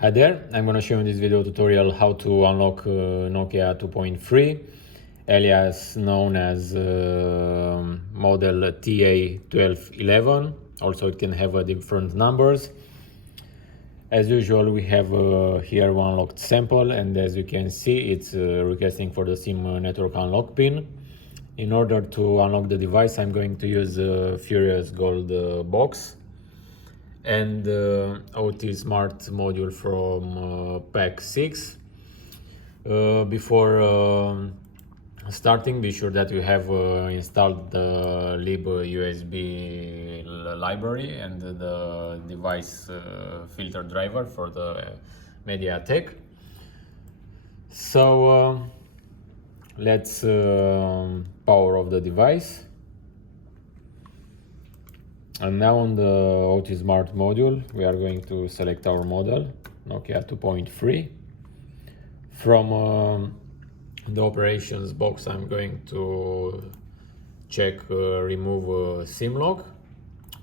Hi there, I'm going to show in this video tutorial how to unlock Nokia 2.3, alias known as model TA1211. Also it can have different numbers. As usual, we have here one unlocked sample, and as you can see it's requesting for the SIM network unlock pin. In order to unlock the device, I'm going to use Furious Gold box and OT Smart module from pack 6. Before starting, be sure that you have installed the lib USB library and the device filter driver for the MediaTek. So let's power off the device. And now on the OT Smart module, we are going to select our model, Nokia 2.3. From the operations box, I'm going to check remove SIM lock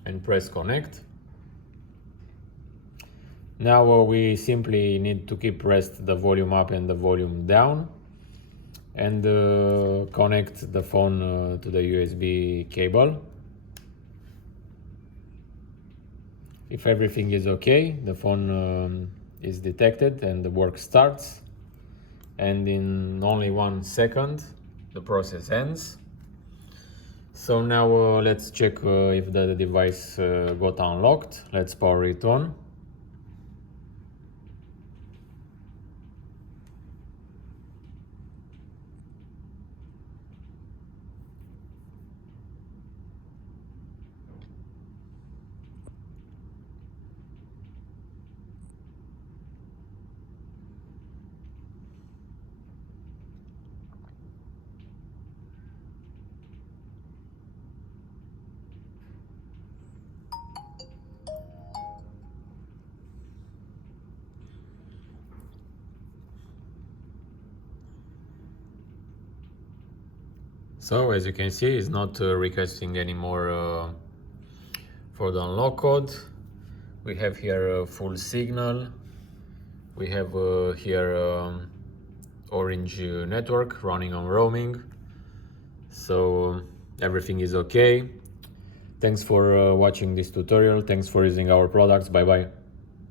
and press connect. Now we simply need to keep pressed the volume up and the volume down and connect the phone to the USB cable. If everything is okay, the phone is detected and the work starts, and in only 1 second the process ends. So now let's check if the device got unlocked. Let's power it on. So as you can see, it's not requesting anymore for the unlock code. We have here full signal. We have here Orange network running on roaming. So everything is okay. Thanks for watching this tutorial. Thanks for using our products. Bye bye.